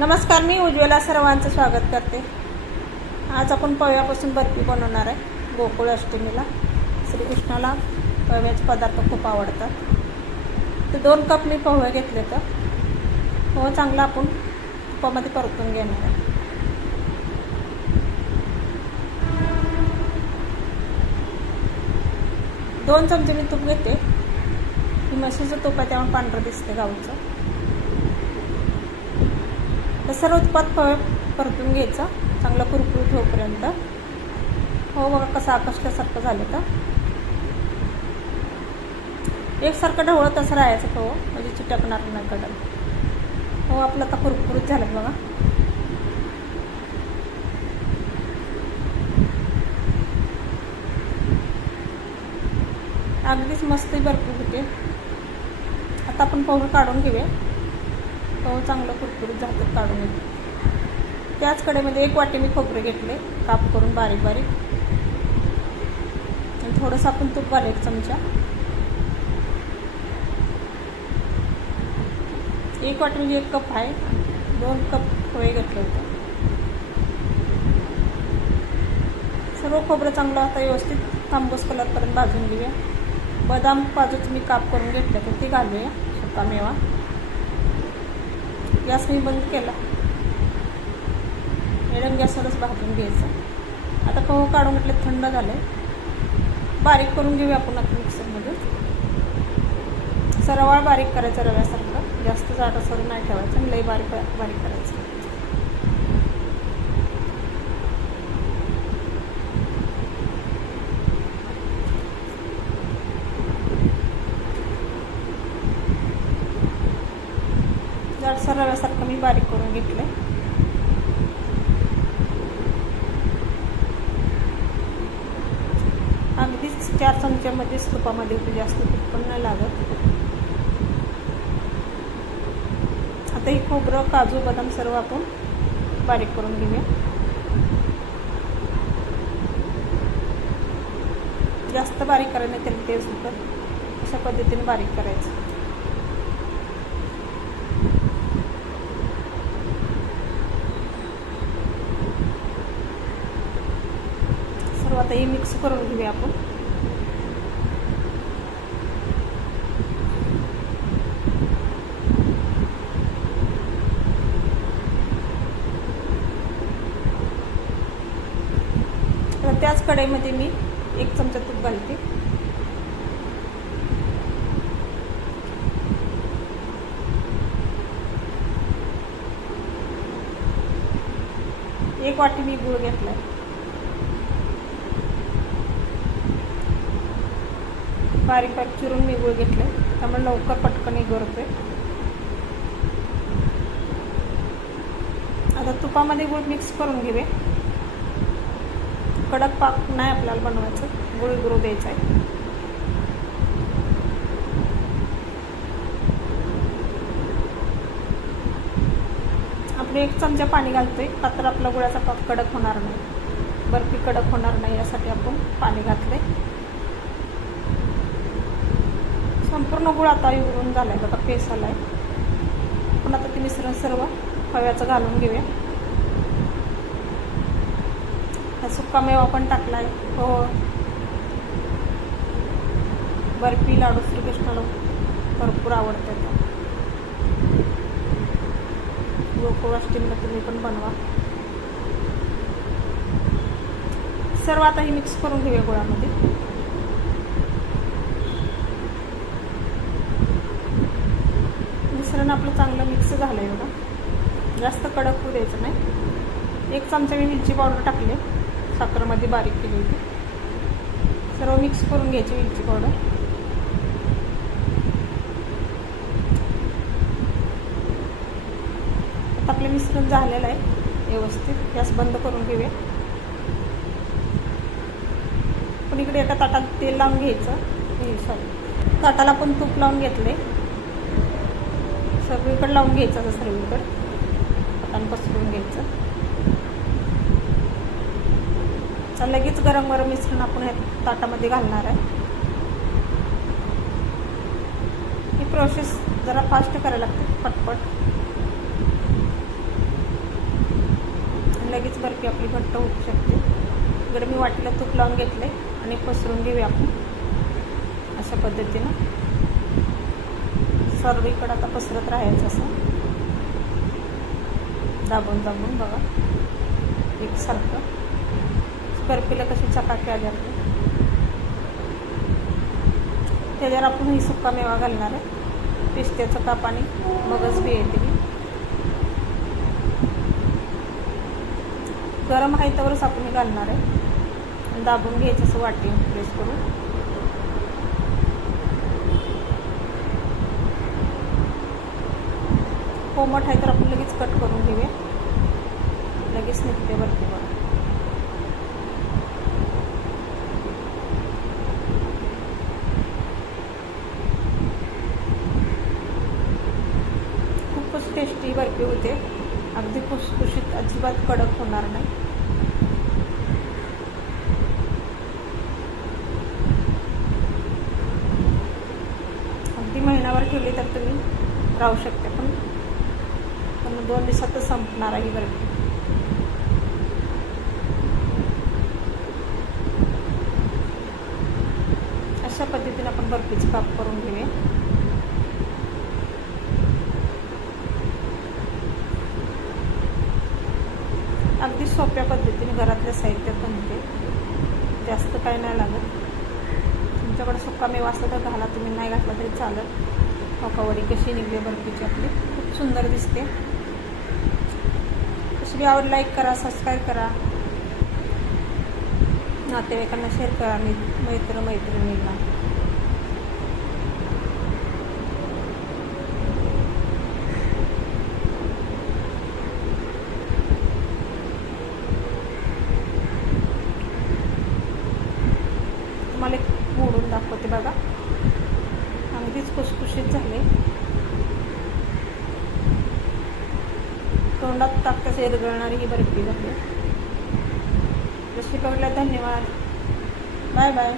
नमस्कार मी उज्ज्वला सर्वांचं स्वागत करते. आज आपण पव्यापासून बर्फी बनवणार आहे गोकुळ अष्टमीला. श्रीकृष्णाला पव्याचे पदार्थ खूप आवडतात. तर दोन कप मी पोहे घेतले तर हो चांगला आपण तुपामध्ये परतून घेणार आहे. दोन चमचे मी तूप घेते. ही म्हशीचं तूप आहे त्यामुळे पांढरं दिसते गावचं. तर सर्व फळ परतून घ्यायचं. चांगलं कुरकुरीत होईपर्यंत. हो बघा कसं आकसल्यासारखं झालं तर. एकसारखं ढवळत असं राहायचं तो म्हणजे चिटकणार नाही कडल हो आपलं आता कुरकुरीत झालं बघा. अगदीच मस्त भरपूर होते. आता आपण पोहे काढून घेऊया. तो चांगलं कुरकुरीत झालं काढून घेते त्याच कडेमध्ये एक वाटी मी खोबरे घेतले काप करून बारीक बारीक. आणि थोडंसं आपण तूप घालं एक चमचा. एक वाटी म्हणजे एक कप आहे. दोन कप पोहे घेतले होते. सर्व खोबरं चांगलं आता व्यवस्थित तांबूस कलरपर्यंत भाजून घेऊया. बदाम काजूच मी काप करून घेतलं तर ते घालूया. सुका मेवा. गॅस मी बंद केला. मिडियम गॅसवरच भाजून घ्यायचं. आता पोहो काढून घेतले थंड झालं. बारीक करून घेऊया आपण आता मिक्सरमध्ये. सरवाळ बारीक करायचं रव्यासारखं. जास्त जाडसर नाही ठेवायचं लई बारीक बारीक करायचं. जाडसर रव्यासारखं मी बारीक करून घेतलं आहे अगदीच चार चमच्यामध्येच तुपामध्ये होते जास्त तूप पण नाही लागत. आता ही खोबरं काजू बदाम सर्व आपण बारीक करून घेऊया. जास्त बारीक करायला त्याला तेच होतं अशा पद्धतीने बारीक करायचं सर्व आता हे मिक्स करून घेऊया आपण. त्याच कढईमध्ये मी एक चमचा तूप घालते. एक वाटी मी गुळ घेतलाय. बारीक बारीक चिरून मी गुळ घेतले त्यामुळे लवकर पटकन हे गरतोय आता तुपामध्ये गुळ मिक्स करून घेऊ कडक पाक नाही आपल्याला बनवायचं. गुळ गुरु द्यायचा आहे. आपण एक चमचा पाणी घालतोय. का तर आपला गुळाचा पाक कडक होणार नाही. बर्फी कडक होणार नाही यासाठी आपण पाणी घातलंय. संपूर्ण गुळ आता उघडून झाला आहे बघा पेस आला आहे पण आता ते मिश्रण सर्व हव्याचं घालून घेऊया. हा सुका मेवा पण टाकला आहे हो. बर्फी लाडू श्रीकृष्णाला भरपूर आवडते आता तुम्ही पण बनवा. सर्व आता हे मिक्स करून घेऊया गुळामध्ये. पण आपलं चांगलं मिक्स झालं आहे बघा. जास्त कडक होऊ द्यायचं नाही. एक चमचा मी मिरची पावडर टाकली. साखरमध्ये बारीक केली होती. सर्व मिक्स करून घ्यायची मिरची पावडर आता आपलं मिश्रण झालेलं आहे व्यवस्थित. गॅस बंद करून घेऊया. पण इकडे एका ताटात तेल लावून घ्यायचं. सॉरी ताटाला पण तूप लावून घेतलं आहे सगळीकडे लावून घ्यायचं असं सर्वीकडे हातानं पसरून घ्यायचं. तर लगेच गरम गरम मिश्रण आपण हे ताटामध्ये घालणार आहे. ही प्रोसेस जरा फास्ट करायला लागते पटपट. लगेच बर्फी आपली घट्ट होऊ शकते. इकडे मी वाटलं तूप लावून घेतले आणि पसरून घेऊया आपण. अशा पद्धतीनं. सर्वीकडं आता पसरत राहायचं असं. दाबून दाबून बघा. एकसारखं बर्फीला कशी चकाकी आली आपली. त्याच्यावर आपण ही सुका मेवा घालणार आहे. पिस्त्याचं काप आणि मगच बी येते गरम आहे त्यावरच आपण घालणार आहे. दाबून घ्यायचं असं वाटी प्रेस करून. कोमट आहे तर आपण लगेच कट करून घेऊया. लगेच निघते वरती बघा. खूपच टेस्टी बर्फी होते. अगदी खुसखुशीत अजिबात कडक होणार नाही. अगदी महिनाभर ठेवली तर तुम्ही राहू शकते. दोन दिवसातच संपणार आहे ही अशा पद्धतीने आपण बर्फीचे काप करून घेऊया. अगदी सोप्या पद्धतीने घरातल्या साहित्यात बनते. जास्त काय नाही लागत. तुमच्याकडे सुका मेवा असला तर घाला तुम्ही नाही घातला तरी चालत पकावडी कशी निघली बर्फीची आपली? खूप सुंदर दिसते. कशी आवड लाईक करा सबस्क्राईब करा. नातेवाईकांना शेअर करा मैत्र मैत्रिणींना तुम्हाला एक मोडून दाखवते बघा. अगदीच खुशखुशीत झाली. तोंडात ताकद इरगळणारी ही बरं झाली. जशी कळलं धन्यवाद. Bye bye